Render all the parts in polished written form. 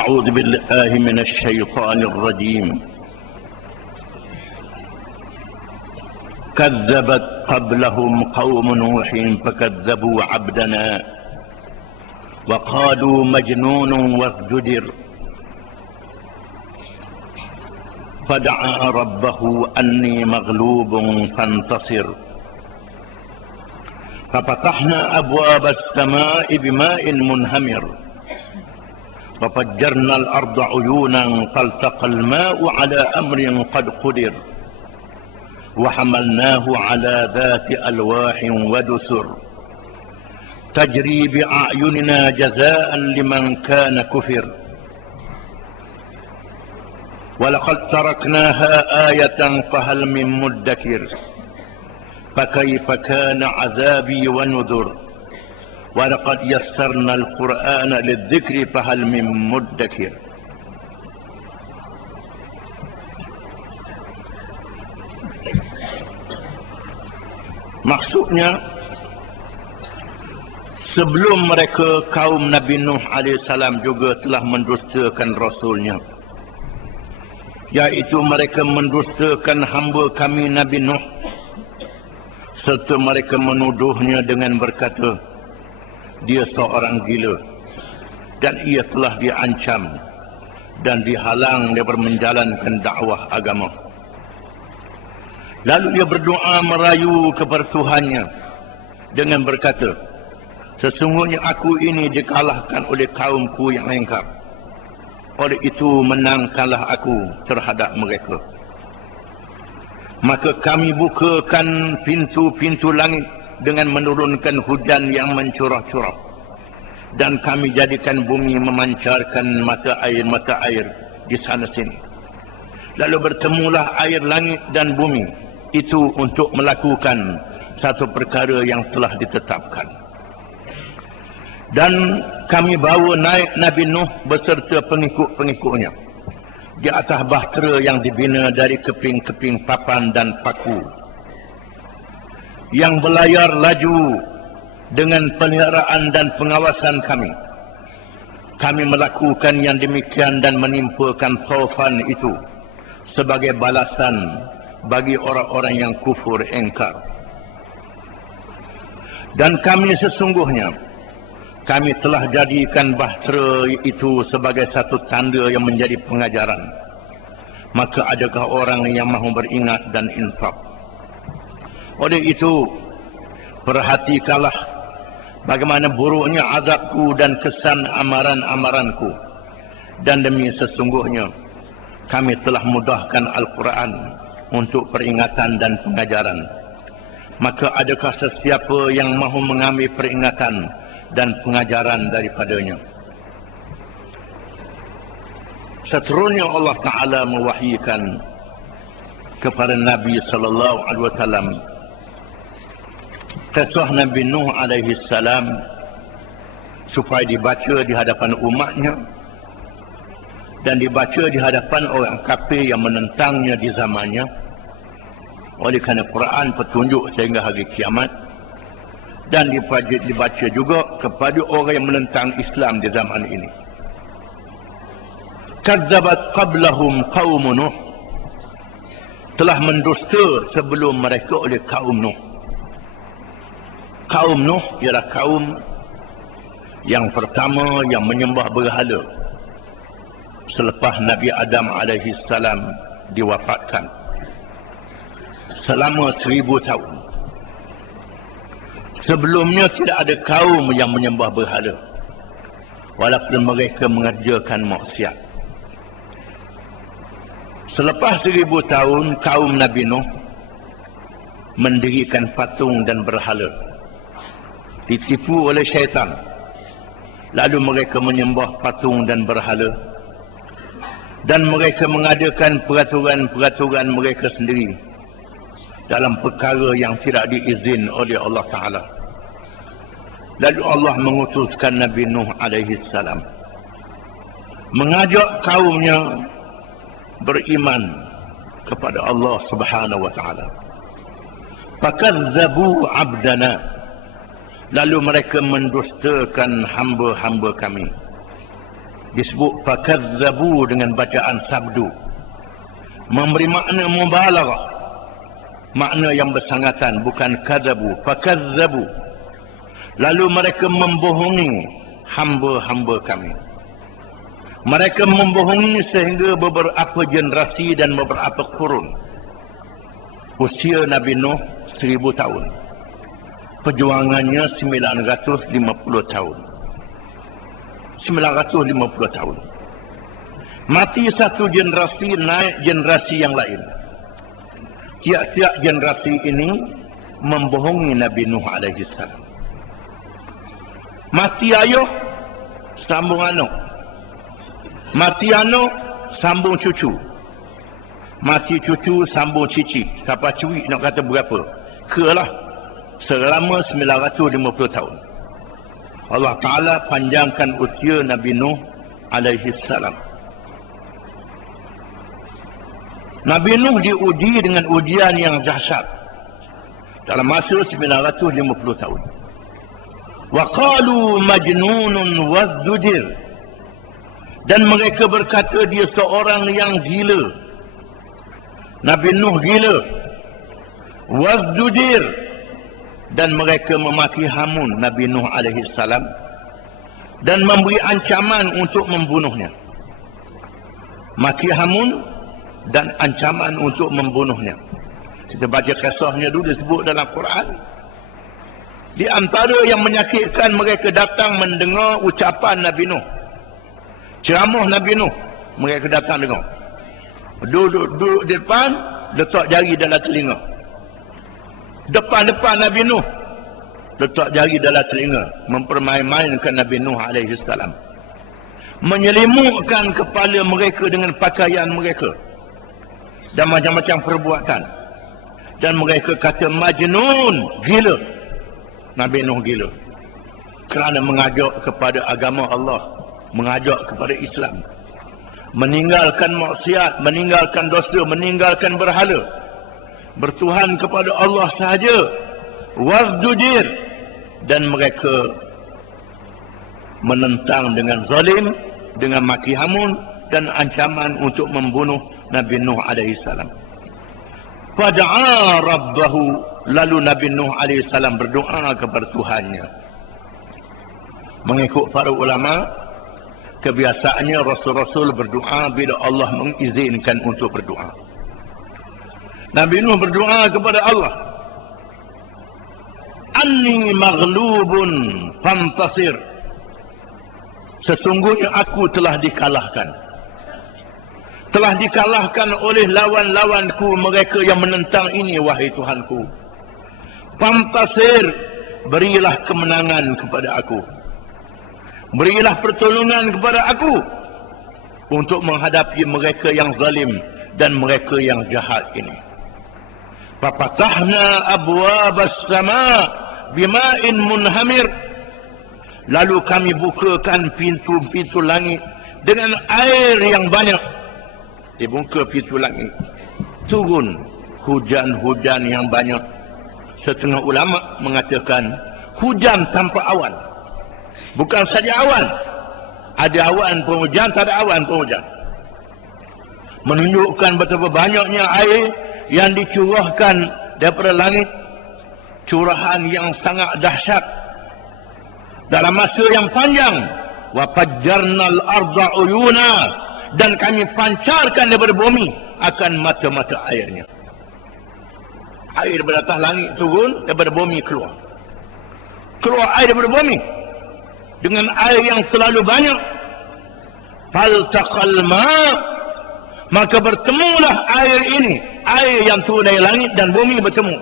أعوذ بالله من الشيطان الرجيم. كذبت قبلهم قوم نوح فكذبوا عبدنا وقالوا مجنون وازدجر فدعا ربه أني مغلوب فانتصر ففتحنا أبواب السماء بماء منهمر وفجرنا الأرض عيونا فالتقى الماء على أمر قد قدر وحملناه على ذات ألواح ودسر تجري بأعيننا جزاء لمن كان كفر ولقد تركناها آية فهل من مدكر فكيف كان عذابي ونذر ولقد يسرنا القرآن للذكر فهل من مدكر. Maksudnya, sebelum mereka kaum Nabi Nuh AS juga telah mendustakan Rasulnya, yaitu mereka mendustakan hamba kami Nabi Nuh, serta mereka menuduhnya dengan berkata, dia seorang gila dan ia telah diancam dan dihalang daripada menjalankan dakwah agama. Lalu ia berdoa merayu kepada Tuhannya dengan berkata, sesungguhnya aku ini dikalahkan oleh kaumku yang engkar. Oleh itu menangkanlah aku terhadap mereka. Maka kami bukakan pintu-pintu langit dengan menurunkan hujan yang mencurah-curah, dan kami jadikan bumi memancarkan mata air di sana sini. Lalu bertemulah air langit dan bumi itu untuk melakukan satu perkara yang telah ditetapkan. Dan kami bawa naik Nabi Nuh beserta pengikut-pengikutnya di atas bahtera yang dibina dari keping-keping papan dan paku, yang berlayar laju dengan peliharaan dan pengawasan kami. Kami melakukan yang demikian dan menimpakan taufan itu sebagai balasan bagi orang-orang yang kufur engkar. Dan kami sesungguhnya, kami telah jadikan bahtera itu sebagai satu tanda yang menjadi pengajaran. Maka adakah orang yang mahu beringat dan insaf? Oleh itu, perhatikanlah bagaimana buruknya azabku dan kesan amaran-amaranku. Dan demi sesungguhnya, kami telah mudahkan Al-Quran untuk peringatan dan pengajaran. Maka adakah sesiapa yang mahu mengambil peringatan dan pengajaran daripadanya? Seterusnya Allah Ta'ala mewahyikan kepada Nabi SAW kisah Nabi Nuh AS supaya dibaca di hadapan umatnya dan dibaca di hadapan orang kafir yang menentangnya di zamannya. Oleh kerana Quran petunjuk sehingga hari kiamat, dan dibaca juga kepada orang yang menentang Islam di zaman ini. Kadzabat qablahum qaum Nuh, telah mendusta sebelum mereka oleh kaum Nuh. Kaum Nuh ialah kaum yang pertama yang menyembah berhala selepas Nabi Adam AS diwafatkan selama 1000 tahun. Sebelumnya tidak ada kaum yang menyembah berhala, walaupun mereka mengerjakan maksiat. Selepas 1000 tahun, kaum Nabi Nuh mendirikan patung dan berhala, ditipu oleh syaitan. Lalu mereka menyembah patung dan berhala, dan mereka mengadakan peraturan-peraturan mereka sendiri dalam perkara yang tidak diizin oleh Allah Ta'ala. Lalu Allah mengutuskan Nabi Nuh AS mengajak kaumnya beriman kepada Allah Subhanahu Wa Ta'ala. Fakadzabu abdana, lalu mereka mendustakan hamba-hamba kami. disebut fakadzabu dengan bacaan sabdu, memberi makna mubalaghah, makna yang bersangatan, bukan kadzabu, fakadzabu. Lalu mereka membohongi hamba-hamba kami. Mereka membohongi sehingga beberapa generasi dan beberapa kurun. Usia Nabi Nuh 1000 tahun. Perjuangannya 950 tahun. 950 tahun. Mati satu generasi, naik generasi yang lain. Tiap-tiap generasi ini membohongi Nabi Nuh alaihi salam. Mati ayah, sambung anak. Mati anak, sambung cucu. Mati cucu, sambung cici. Siapa cuik nak kata berapa? Kelah. Selama 950 tahun. Allah Ta'ala panjangkan usia Nabi Nuh alaihi salam. Nabi Nuh diuji dengan ujian yang dahsyat dalam masa 950 tahun. Wa qalu majnunun wazdudir, dan mereka berkata dia seorang yang gila. Nabi Nuh gila. Wazdudir, dan mereka memaki hamun Nabi Nuh alaihi salam dan memberi ancaman untuk membunuhnya. Maki hamun dan ancaman untuk membunuhnya. Kita baca kisahnya dulu, disebut dalam Quran. Di antara yang menyakitkan, mereka datang mendengar ucapan Nabi Nuh, ceramah Nabi Nuh. Mereka datang dengar, duduk di depan, letak jari dalam telinga. Depan-depan Nabi Nuh, letak jari dalam telinga, mempermain-mainkan Nabi Nuh alaihi salam, menyelimutkan kepala mereka dengan pakaian mereka dan macam-macam perbuatan. Dan mereka kata majnun, gila. Nabi Nuh gila kerana mengajak kepada agama Allah, mengajak kepada Islam, meninggalkan maksiat, meninggalkan dosa, meninggalkan berhala, bertuhan kepada Allah sahaja. Wazdudir, dan mereka menentang dengan zalim, dengan maki hamun dan ancaman untuk membunuh Nabi Nuh alaihi salam. Fada'a rabbahu, lalu Nabi Nuh alaihi salam berdoa kepada Tuhannya. Mengikut para ulama, kebiasaannya Rasul-Rasul berdoa bila Allah mengizinkan untuk berdoa. Nabi Nuh berdoa kepada Allah, Anni maghlubun fantasir, sesungguhnya aku telah dikalahkan. Telah dikalahkan oleh lawan-lawanku, mereka yang menentang ini, wahai Tuhanku. Fantasir, berilah kemenangan kepada aku. Berilah pertolongan kepada aku untuk menghadapi mereka yang zalim dan mereka yang jahat ini. Fafatahna abwabas sama bima'in munhamir, lalu kami bukakan pintu-pintu langit dengan air yang banyak. Dibuka pintu langit, turun hujan-hujan yang banyak. Setengah ulama mengatakan hujan tanpa awan. Bukan saja awan, ada awan pun hujan, tak ada awan pun hujan. Menunjukkan betapa banyaknya air yang dicurahkan daripada langit, curahan yang sangat dahsyat dalam masa yang panjang. Wa fajjarnal arda uyuna, dan kami pancarkan daripada bumi akan mata-mata airnya. Air daripada atas langit turun, daripada bumi keluar. Keluar air daripada bumi dengan air yang terlalu banyak. Faltaqal ma', maka bertemulah air ini, air yang turun dari langit dan bumi bertemu.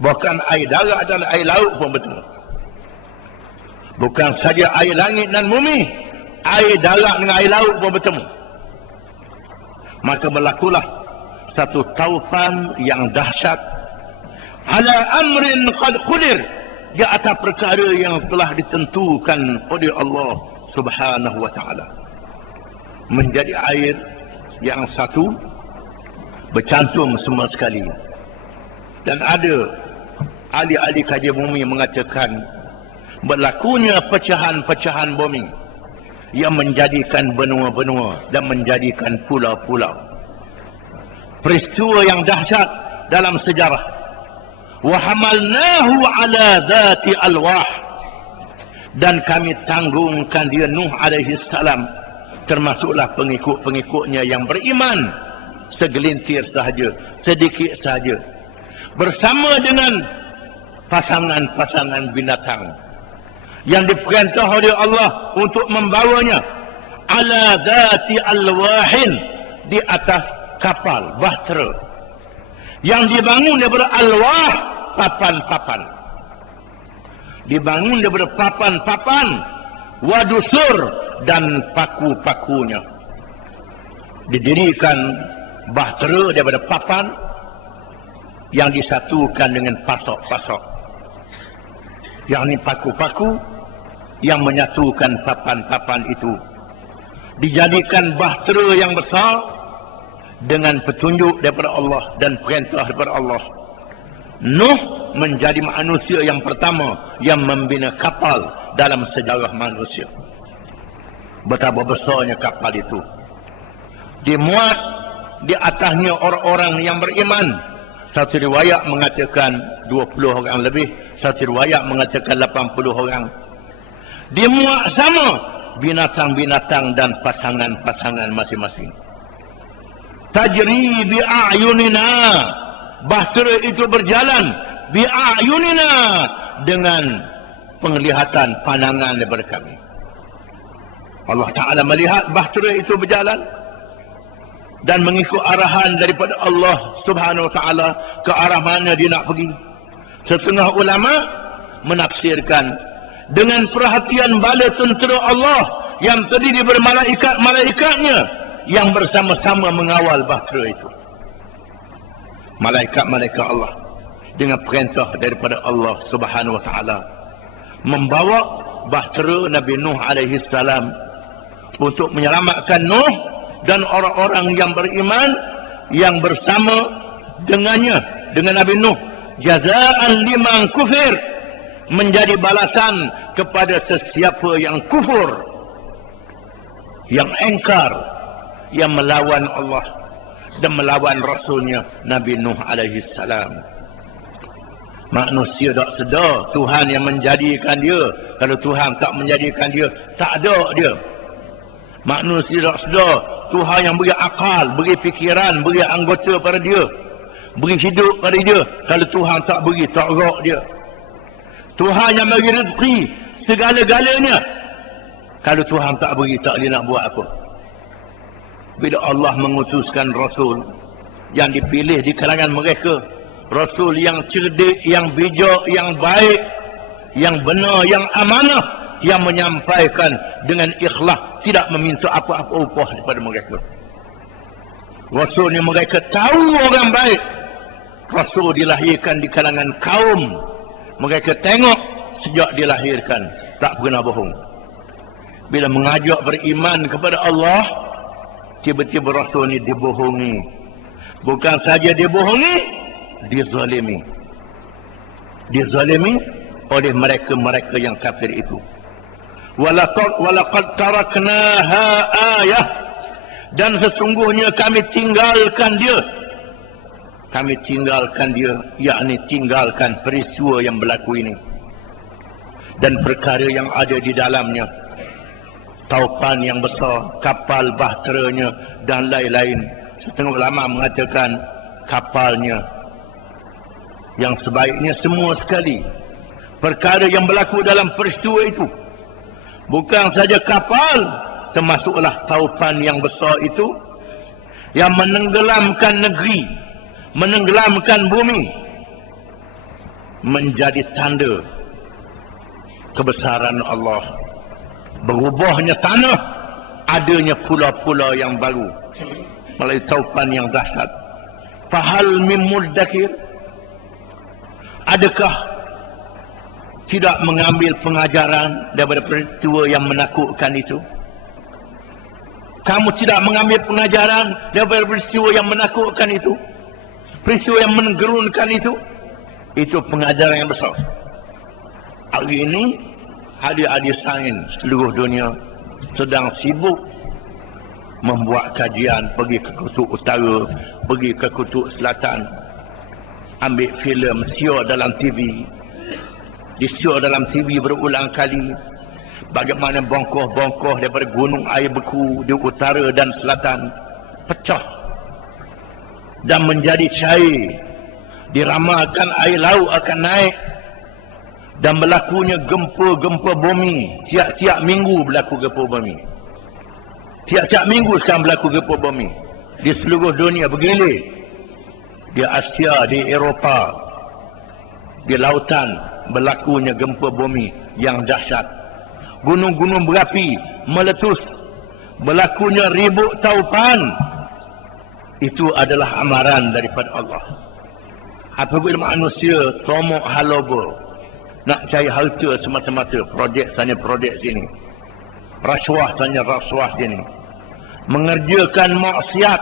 Bahkan air darat dan air laut pun bertemu. Bukan saja air langit dan bumi, air darat dengan air laut pun bertemu. Maka berlakulah satu taufan yang dahsyat ala amrin qad qudir, di atas perkara yang telah ditentukan oleh Allah Subhanahu wa taala. Menjadi air yang satu bercantum semua sekali. Dan ada ahli-ahli kajian bumi mengatakan berlakunya pecahan-pecahan bumi yang menjadikan benua-benua dan menjadikan pulau-pulau. Peristiwa yang dahsyat dalam sejarah. Wa hamalnahu ala dhati alwah, dan kami tanggungkan dia Nuh alaihi salam, termasuklah pengikut-pengikutnya yang beriman, segelintir sahaja, sedikit sahaja, bersama dengan pasangan-pasangan binatang yang diperintah oleh Allah untuk membawanya ala dhati alwahin, di atas kapal bahtera yang dibangun daripada alwah, papan-papan, dibangun daripada papan-papan, wadusur, dan paku-pakunya. Didirikan bahtera daripada papan yang disatukan dengan pasok-pasok, yakni paku-paku yang menyatukan papan-papan itu. Dijadikan bahtera yang besar dengan petunjuk daripada Allah dan perintah daripada Allah. Nuh menjadi manusia yang pertama yang membina kapal dalam sejarah manusia. Betapa besarnya kapal itu. Dimuat di atasnya orang-orang yang beriman. Satu riwayat mengatakan 20 orang lebih, satu riwayat mengatakan 80 orang. Dimuat sama binatang-binatang dan pasangan-pasangan masing-masing. Tajri bi'ayunina, bahtera itu berjalan bi'ayunina, dengan penglihatan pandangan daripada kami. Allah Ta'ala melihat bahtera itu berjalan dan mengikut arahan daripada Allah Subhanahu Wa Ta'ala ke arah mana dia nak pergi. Setengah ulama menafsirkan dengan perhatian bala tentera Allah yang terdiri daripada malaikat-malaikatnya yang bersama-sama mengawal bahtera itu. Malaikat-malaikat Allah dengan perintah daripada Allah Subhanahu Wa Ta'ala membawa bahtera Nabi Nuh alaihi salam untuk menyelamatkan Nuh dan orang-orang yang beriman yang bersama dengannya, dengan Nabi Nuh, jazaan liman kufir, menjadi balasan kepada sesiapa yang kufur, yang engkar, yang melawan Allah dan melawan Rasulnya Nabi Nuh alaihi salam. Manusia tak sedar Tuhan yang menjadikan dia. Kalau Tuhan tak menjadikan dia, tak ada dia. Manusia tak sedar Tuhan yang beri akal, beri fikiran, beri anggota pada dia, beri hidup pada dia. Kalau Tuhan tak beri, tak gerak dia. Tuhan yang beri rezeki segala-galanya. Kalau Tuhan tak beri, tak dia nak buat apa. Bila Allah mengutuskan Rasul yang dipilih di kalangan mereka, Rasul yang cerdik, yang bijak, yang baik, yang benar, yang amanah, yang menyampaikan dengan ikhlas, tidak meminta apa-apa upah daripada mereka. Rasul yang mereka tahu orang baik. Rasul dilahirkan di kalangan kaum, mereka tengok sejak dilahirkan, tak pernah bohong. Bila mengajak beriman kepada Allah, tiba-tiba Rasul ini dibohongi. Bukan saja dibohongi, dizalimi. Dizalimi oleh mereka-mereka yang kafir itu. Walaqad taraknaha ayah, dan sesungguhnya kami tinggalkan dia. Kami tinggalkan dia, yakni tinggalkan peristiwa yang berlaku ini dan perkara yang ada di dalamnya. Taupan yang besar, kapal bahteranya dan lain-lain. Setengah ulama mengatakan kapalnya yang sebaiknya semua sekali. Perkara yang berlaku dalam peristiwa itu, bukan saja kapal, termasuklah taupan yang besar itu yang menenggelamkan negeri, menenggelamkan bumi, menjadi tanda kebesaran Allah. Berubahnya tanah, adanya pulau-pulau yang baru melalui taupan yang dahsyat. Fahal min muddakir, adakah tidak mengambil pengajaran daripada peristiwa yang menakutkan itu? Kamu tidak mengambil pengajaran daripada peristiwa yang menakutkan itu, peristiwa yang menggerunkan itu? Itu pengajaran yang besar. Hari ini adik-adik sains seluruh dunia sedang sibuk membuat kajian, pergi ke kutub utara, pergi ke kutub selatan, ambil filem, siar dalam TV, disiar dalam TV berulang kali, bagaimana bongkoh-bongkoh daripada gunung air beku di utara dan selatan pecah dan menjadi cair. Diramalkan air laut akan naik dan berlakunya gempa-gempa bumi. Tiap-tiap minggu berlaku gempa bumi. Tiap-tiap minggu sekarang berlaku gempa bumi. Di seluruh dunia bergilir. Di Asia, di Eropah, di lautan berlakunya gempa bumi yang dahsyat. Gunung-gunung berapi meletus. Berlakunya ribut taupan. Itu adalah amaran daripada Allah. Apabila manusia tomok haloba, nak cari harta semata-mata, projek sana projek sini, rasuah sana rasuah sini, mengerjakan maksiat,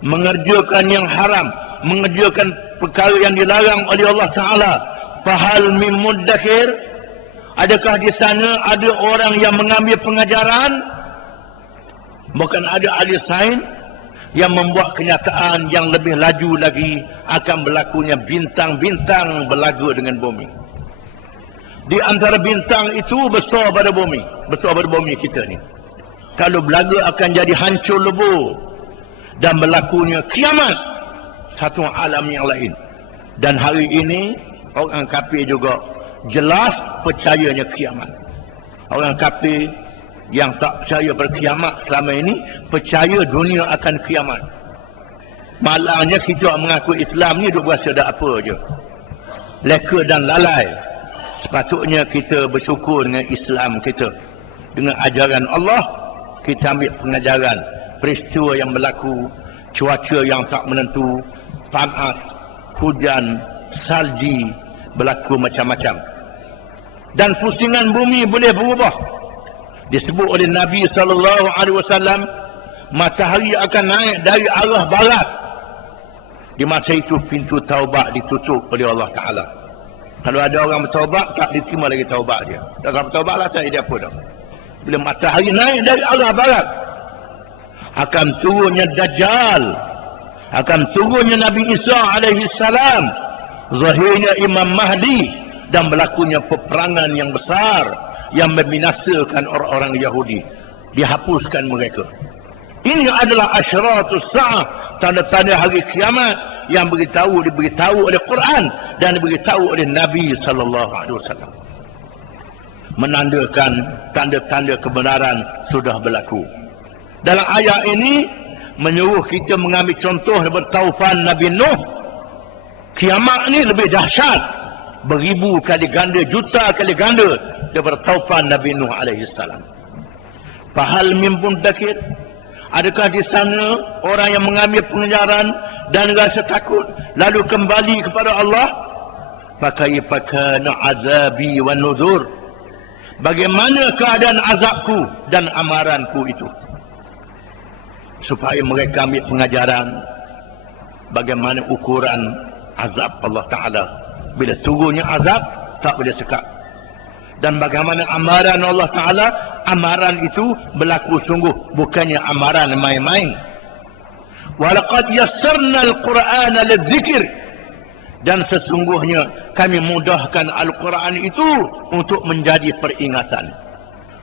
mengerjakan yang haram, mengerjakan perkara yang dilarang oleh Allah Ta'ala. Fahal min muddakir, adakah di sana ada orang yang mengambil pengajaran? Bukan ada ahli sains yang membuat kenyataan yang lebih laju lagi, akan berlakunya bintang-bintang berlaga dengan bumi. Di antara bintang itu besar pada bumi, besar pada bumi kita ni. Kalau berlaga akan jadi hancur lebur dan berlakunya kiamat, satu alam yang lain. Dan hari ini orang kafir juga jelas percayanya kiamat. Orang kafir yang tak percaya pada kiamat selama ini percaya dunia akan kiamat. Malangnya kita mengaku Islam ni duk berasa ada apa je, leka dan lalai. Sepatutnya kita bersyukur dengan Islam kita, dengan ajaran Allah. Kita ambil pengajaran peristiwa yang berlaku, cuaca yang tak menentu, panas, hujan, salji, berlaku macam-macam. Dan pusingan bumi boleh berubah. Disebut oleh Nabi SAW, matahari akan naik dari arah barat. Di masa itu pintu taubat ditutup oleh Allah Ta'ala. Kalau ada orang bertaubat, tak diterima lagi taubat dia. Kalau bertaubat lah, tak ada apa dah. Bila matahari naik dari arah barat, akan turunnya Dajjal, akan turunnya Nabi Isa AS, zahirnya Imam Mahdi, dan berlakunya peperangan yang besar yang membinasakan orang-orang Yahudi, dihapuskan mereka. Ini adalah asyratus sa'ah, tanda-tanda hari kiamat yang diberitahu oleh Quran dan diberitahu oleh Nabi SAW. Menandakan tanda-tanda kebenaran sudah berlaku. Dalam ayat ini menyuruh kita mengambil contoh daripada taufan Nabi Nuh. Kiamat ni lebih dahsyat, beribu kali ganda, juta kali ganda daripada taufan Nabi Nuh alaihissalam. Fahal min muddakir, adakah di sana orang yang mengambil pengajaran dan rasa takut lalu kembali kepada Allah? Fakaifa kana azabi wa nuzur, bagaimana keadaan azabku dan amaranku itu? Supaya mereka ambil pengajaran bagaimana ukuran azab Allah Ta'ala. Bila turunnya azab, tak boleh sekat. Dan bagaimana amaran Allah Ta'ala, amaran itu berlaku sungguh, bukannya amaran main-main. Walaqad yassarna al-Qur'ana lidzikr, dan sesungguhnya kami mudahkan Al-Quran itu untuk menjadi peringatan.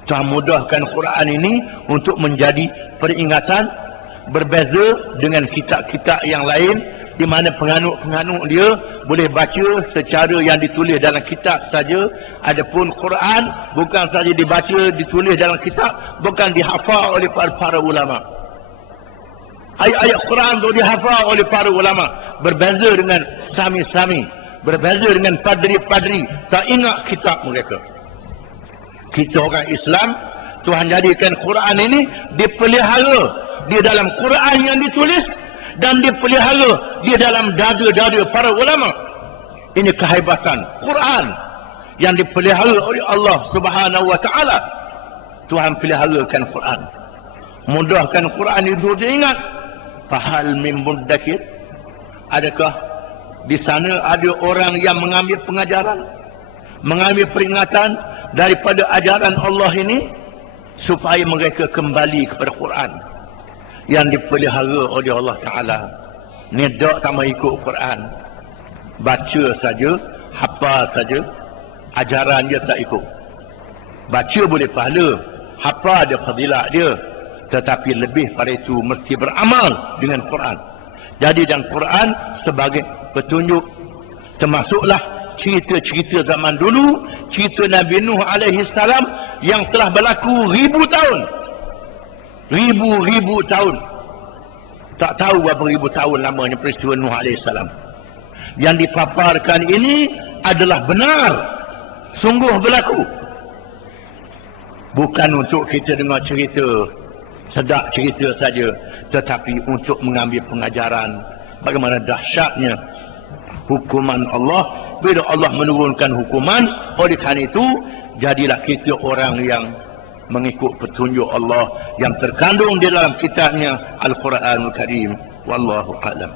Tuhan mudahkan Quran ini untuk menjadi peringatan, berbeza dengan kitab-kitab yang lain di mana penganut-penganut dia boleh baca secara yang ditulis dalam kitab saja. Adapun Quran bukan saja dibaca, ditulis dalam kitab, bukan dihafal oleh para ulama. Ayat-ayat Quran itu dihafal oleh para ulama, berbeza dengan sami-sami, berbeza dengan padri-padri, tak ingat kitab mereka. Kita orang Islam, Tuhan jadikan Quran ini dipelihara di dalam Quran yang ditulis dan dipelihara di dalam dada-dada para ulama. Ini kehebatan Quran yang dipelihara oleh Allah Subhanahu wa Ta'ala. Tuhan peliharakan Quran, mudahkan Quran itu diingat. Fahal min muddakir, adakah di sana ada orang yang mengambil pengajaran, mengambil peringatan daripada ajaran Allah ini? supaya mereka kembali kepada Quran yang dipelihara oleh Allah Ta'ala. Ni tak tak ikut Quran, baca saja, hafal saja, ajaran dia tak ikut. Baca boleh pahala, hafal dia fadilat dia, tetapi lebih pada itu mesti beramal dengan Quran. Jadi dan Quran sebagai petunjuk, termasuklah cerita-cerita zaman dulu, cerita Nabi Nuh alaihi salam yang telah berlaku ribu tahun. Ribu tahun. Tak tahu berapa ribu tahun lamanya peristiwa Nuh alaihi salam. Yang dipaparkan ini adalah benar, sungguh berlaku. Bukan untuk kita dengar cerita, sedap cerita saja, tetapi untuk mengambil pengajaran bagaimana dahsyatnya hukuman Allah. Bila Allah menurunkan hukuman, oleh kerana itu jadilah kita orang yang mengikut petunjuk Allah yang terkandung di dalam kitabnya Al-Quranul Karim. Wallahu a'lam.